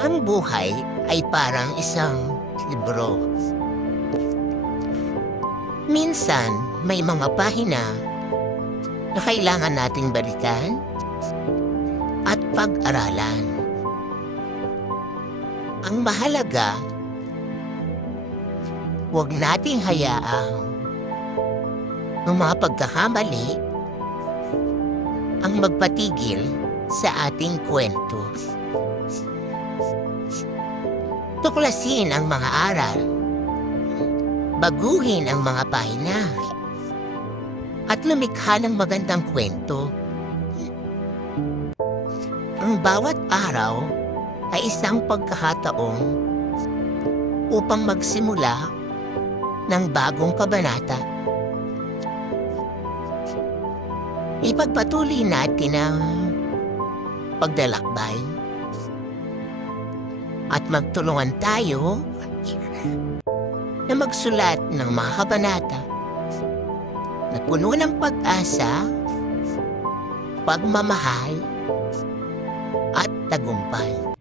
Ang buhay ay parang isang libro. Minsan, may mga pahina na kailangan nating balikan at pag-aralan. Ang mahalaga, huwag nating hayaang ang mga pagkakamali ang magpatigil sa ating kwento. Tuklasin ang mga aral, baguhin ang mga pahina, at lumikha ng magandang kwento. Ang bawat araw ay isang pagkakataon upang magsimula ng bagong kabanata. Ipagpatuloy natin ang paglalakbay at magtulungan tayo na magsulat ng mga kabanata na puno ng pag-asa, pagmamahal at tagumpay.